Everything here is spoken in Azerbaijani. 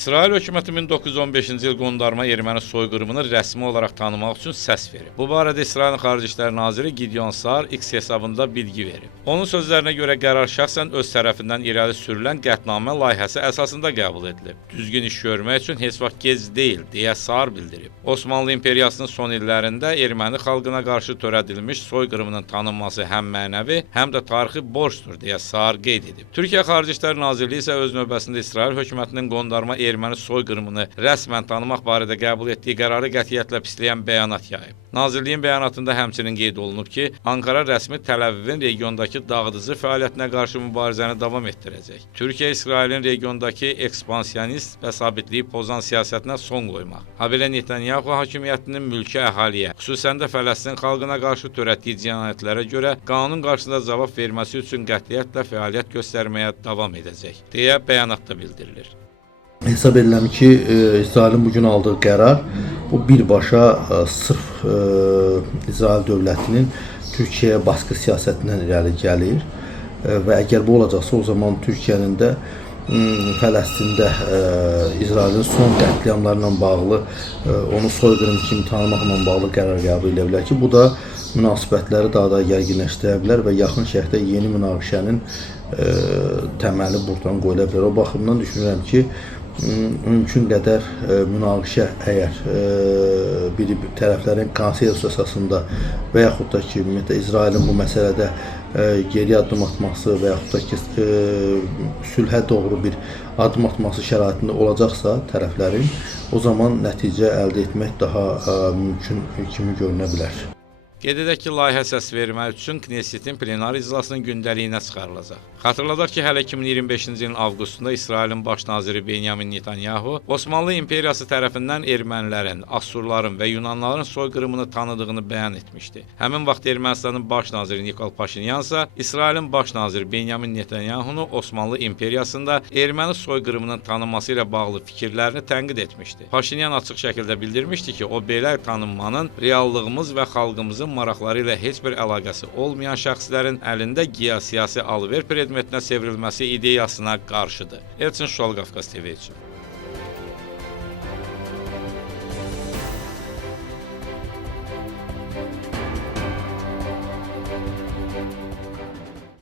İsrail hökuməti 1915-ci il qondarma erməni soyqırımını rəsmi olaraq tanımaq üçün səs verib. Bu barədə İsrailin Xarici İşlər Naziri Gideon Saar X hesabında bilgi verib. Onun sözlərinə görə qərar şəxsən öz tərəfindən irəli sürülən qətnamə layihəsi əsasında qəbul edilib. Düzgün iş görmək üçün heç vaxt gec deyil, deyə Saar bildirib. Osmanlı İmperiyasının son illərində erməni xalqına qarşı törədilmiş soyqırımının tanınması həm mənəvi, həm də tarixi borcdur, deyə Saar qeyd edib. Türkiyə Xarici İşlər Nazirliyi isə öz növbəsində İsrail hökumətinin qondarma erməni soyqırımını rəsmən tanımaq barədə qəbul etdiyi qərarı qətiyyətlə pisləyən bəyanat yayıb. Nazirliyin bəyanatında həmçinin qeyd olunub ki, Ankara rəsmi Təl-Əvivin regiondakı dağıdıcı fəaliyyətinə qarşı mübarizəni davam etdirəcək. Türkiyə İsrailin regiondakı ekspansionist və sabitliyi pozan siyasətinə son qoymaq, habelə Netanyahu hakimiyyətinin mülki əhaliyə, xüsusən də Fələstin xalqına qarşı törətdiyi cinayətlərə görə qanun qarşısında cavab verməsi üçün qətiyyətlə fəaliyyət göstərməyə davam edəcək, deyə bəyanatda bildirilir. Hesab edirəm ki, İsrailin bugün aldığı qərar bu birbaşa sırf İsrail dövlətinin Türkiyəyə baskı siyasətindən irəli gəlir və əgər bu olacaqsa, o zaman Türkiyənin də Fələstində İsrailin son qətliamlarla bağlı, onu soyqırım kimi tanımaqla bağlı qərar qəbul edə bilər ki, bu da münasibətləri daha da gərginləşdirə bilər və yaxın şərqdə yeni münaqişənin təməli buradan qoyula bilər. O baxımdan düşünürəm ki, mümkün qədər münaqişə əgər bir tərəflərin konsensus əsasında və yaxud da ki, ümumiyyətlə İsrailin bu məsələdə geri addım atması və yaxud da ki, sülhə doğru bir addım atması şəraitində olacaqsa tərəflərin, o zaman nəticə əldə etmək daha mümkün kimi görünə bilər. Qeyd edək ki, layihə səs vermək üçün Knessetin plenar iclasının gündəliyinə çıxarılacaq. Xatırladaq ki, hələ 2025-ci ilin avqustunda İsrailin baş naziri Benyamin Netanyahu Osmanlı İmperiyası tərəfindən ermənilərin, Assurların və Yunanların soyqırımını tanıdığını bəyan etmişdi. Həmin vaxt Ermənistanın baş naziri Nikol Paşinyan isə İsrailin baş naziri Benyamin Netanyahunu Osmanlı İmperiyasında erməni soyqırımının tanınması ilə bağlı fikirlərini tənqid etmişdi. Paşinyan açıq şəkildə bildirmişdi ki, o belə tanınmanın reallığımız və xalqımızın maraqları ilə heç bir əlaqəsi olmayan şəxslərin əlində geosiyasi alver predmetinə çevrilməsi ideyasına qarşıdır. Elçin Şual, Qafqaz TV üçün.